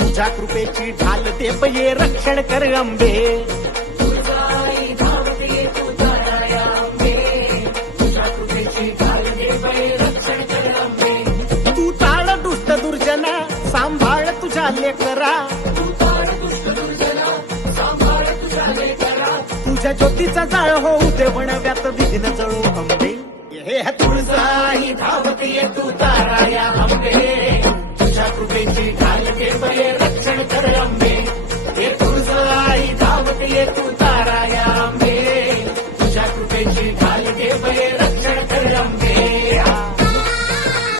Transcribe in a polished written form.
तुझ्या कृपेची ढाल दे ये रक्षण कर अंबे. तू ताळ दुष्ट दुर्जना सांभाळ तुझ्या लेकरा. तुझ्या ज्योतीचा जाळ होऊ दे वणव्यात विघ्न जळू अंबे. हे तुळजाई धावते तू तारा या